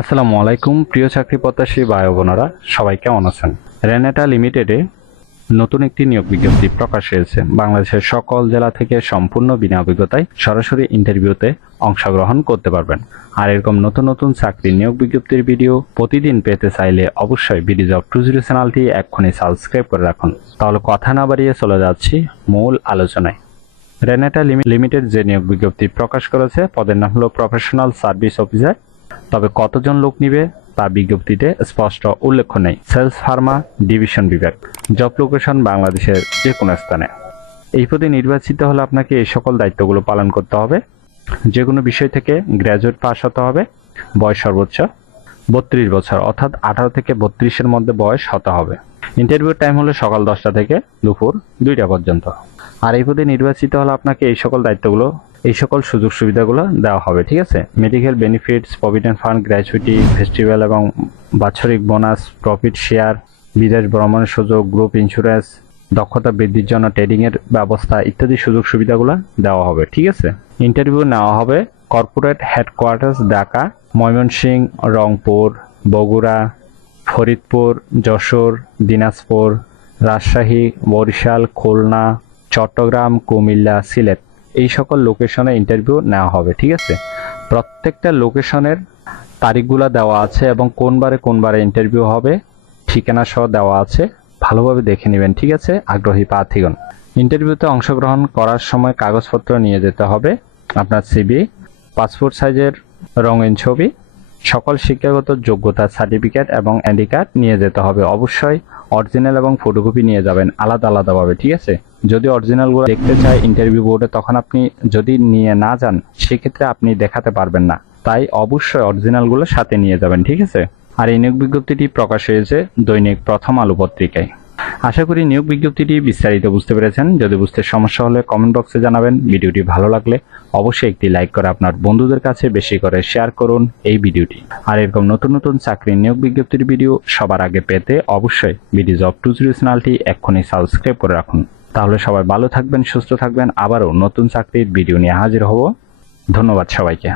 আসসালামু আলাইকুম প্রিয় চাকরি প্রত্যাশী ভাই ও বোনেরা, সবাই কেমন আছেন? রেনেটা লিমিটেডে নতুন একটি নিয়োগ বিজ্ঞপ্তি প্রকাশ হয়েছে। বাংলাদেশের সকল জেলা থেকে সম্পূর্ণ বিনা অভিজ্ঞতায় সরাসরি ইন্টারভিউতে অংশগ্রহণ করতে পারবেন। আর এরকম নতুন নতুন চাকরি নিয়োগ বিজ্ঞপ্তির ভিডিও প্রতিদিন পেতে চাইলে অবশ্যই বিডি জব 20 চ্যানেলটি এক্ষুনি সাবস্ক্রাইব করে রাখুন। তাহলে কথা না বাড়িয়ে চলে যাচ্ছি মূল আলোচনায়। রেনেটা লিমিটেড যে নিয়োগ বিজ্ঞপ্তি প্রকাশ করেছে, পদের নাম হলো প্রফেশনাল সার্ভিস অফিসার। তবে কতজন লোক নিবে তা বিজ্ঞপ্তিতে স্পষ্ট উল্লেখ নেই। সেলস ফার্মা ডিভিশন বিভাগ, জব লোকেশন বাংলাদেশের যে কোনো স্থানে। এই পদে নির্বাচিত হলে আপনাকে এই সকল দায়িত্বগুলো পালন করতে হবে। যে কোনো বিষয় থেকে গ্র্যাজুয়েট পাস হতে হবে। বয়স সর্বোচ্চ 32 বছর, অর্থাৎ 18 থেকে 32-এর মধ্যে বয়স হতে হবে। ইন্টারভিউ টাইম হলো সকাল 10টা থেকে দুপুর 2টা পর্যন্ত। আর এই পদে নির্বাচিত হলে আপনাকে এই সকল সুযোগ সুবিধাগুলো দেওয়া হবে, ঠিক আছে? Medical benefits, provident fund, gratuity, festival এবং বাৎসরিক বোনাস, প্রফিট শেয়ার, বিদেশ ভ্রমণের সুযোগ, গ্রুপ ইন্স্যুরেন্স, দক্ষতা বৃদ্ধির জন্য ট্রেডিং এর ব্যবস্থা ইত্যাদি সুযোগ সুবিধাগুলো দেওয়া হবে, ঠিক আছে? ইন্টারভিউ নেওয়া হবে কর্পোরেট হেডকোয়ার্টার্স ঢাকা, ময়মনসিংহ, রংপুর, বগুড়া, ফরিদপুর, যশোর, দিনাজপুর, রাজশাহী, বরিশাল, খুলনা, চট্টগ্রাম, কুমিল্লা, সিলেট এই সকল লোকেশনে ইন্টারভিউ নেওয়া হবে, ঠিক আছে? প্রত্যেকটা লোকেশনের তারিখগুলো দেওয়া আছে এবং কোন বারে ইন্টারভিউ হবে ঠিকানা সহ দেওয়া আছে। ভালোভাবে দেখে নেবেন, ঠিক আছে আগ্রহী প্রার্থীগণ? ইন্টারভিউতে অংশগ্রহণ করার সময় কাগজপত্র নিয়ে যেতে হবে। আপনার সিভি, পাসপোর্ট সাইজের রঙিন ছবি, সকল শিক্ষাগত যোগ্যতার সার্টিফিকেট এবং আইডি কার্ড নিয়ে যেতে হবে। অবশ্যই অরিজিনাল এবং ফটোকপি নিয়ে যাবেন আলাদাভাবে, ঠিক আছে? যদি অরিজিনালগুলো দেখতে চায় ইন্টারভিউ বোর্ডে, তখন আপনি যদি নিয়ে না যান সেক্ষেত্রে আপনি দেখাতে পারবেন না। তাই অবশ্যই অরিজিনালগুলো সাথে নিয়ে যাবেন, ঠিক আছে? আর এই নিয়োগ বিজ্ঞপ্তিটি প্রকাশ হয়েছে দৈনিক প্রথম আলো পত্রিকায়। আশা করি নিয়োগ বিজ্ঞপ্তিটি বিস্তারিত বুঝতে পেরেছেন। যদি বুঝতে সমস্যা হলে কমেন্ট বক্সে জানাবেন। ভিডিওটি ভালো লাগলে অবশ্যই একটি লাইক করে আপনার বন্ধুদের কাছে বেশি করে শেয়ার করুন এই ভিডিওটি। আর এরকম নতুন নতুন চাকরি নিয়োগ বিজ্ঞপ্তির ভিডিও সবার আগে পেতে অবশ্যই বিডি জব 20 চ্যানেলটি এক্ষুনি সাবস্ক্রাইব করে রাখুন। তাহলে সবাই ভালো থাকবেন, সুস্থ থাকবেন। আবারও নতুন চাকরির ভিডিও নিয়ে হাজির হব। ধন্যবাদ সবাইকে।